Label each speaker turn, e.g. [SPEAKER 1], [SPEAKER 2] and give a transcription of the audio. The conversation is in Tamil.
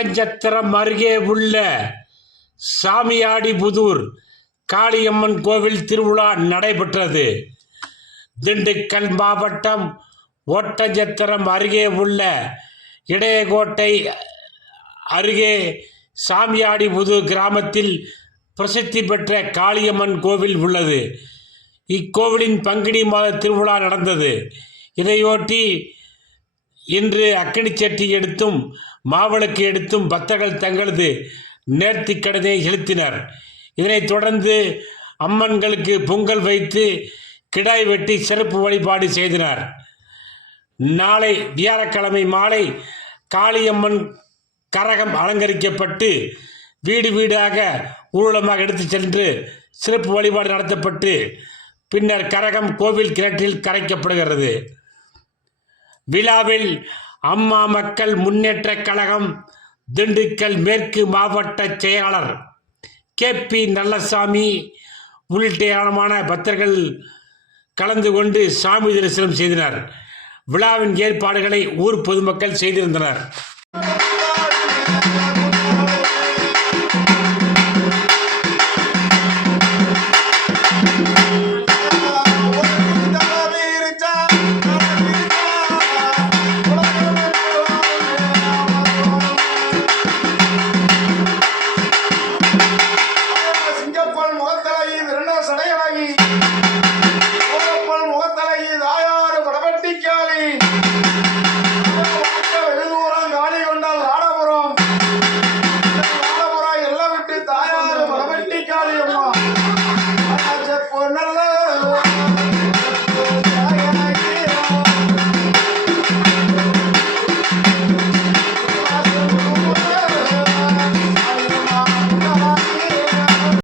[SPEAKER 1] ஒட்டஞ்சத்திரம் அருகே உள்ள சாமியாடிபுதூர் காளியம்மன் கோவில் திருவிழா நடைபெற்றது. திண்டுக்கல் மாவட்டம் ஒட்டஞ்சத்திரம் அருகே உள்ள இடையகோட்டை அருகே சாமியாடிபுதூர் கிராமத்தில் பிரசித்தி பெற்ற காளியம்மன் கோவில் உள்ளது. இக்கோவிலின் பங்குனி மாத திருவிழா நடந்தது. இதையொட்டி இன்று அக்கினி எடுத்தும் மாவிளக்கு எடுத்தும் பக்தர்கள் தங்களது நேர்த்திக்கடனை செலுத்தினர். இதனைத் தொடர்ந்து அம்மன்களுக்கு பொங்கல் வைத்து கிடாய் வெட்டி சிறப்பு வழிபாடு செய்தனர். நாளை வியாழக்கிழமை மாலை காளியம்மன் கரகம் அலங்கரிக்கப்பட்டு வீடு வீடாக ஊர்வலமாக எடுத்துச் சென்று சிறப்பு வழிபாடு நடத்தப்பட்டு பின்னர் கரகம் கோவில் கிணற்றில் கரைக்கப்படுகிறது. விழாவில் அம்மா மக்கள் முன்னேற்ற கழகம் திண்டுக்கல் மேற்கு மாவட்ட செயலாளர் கே பி நல்லசாமி உள்ளிட்ட ஏராளமான பக்தர்கள் கலந்து கொண்டு சாமி தரிசனம் செய்தனர். விழாவின் ஏற்பாடுகளை ஊர் பொதுமக்கள் செய்திருந்தனர்.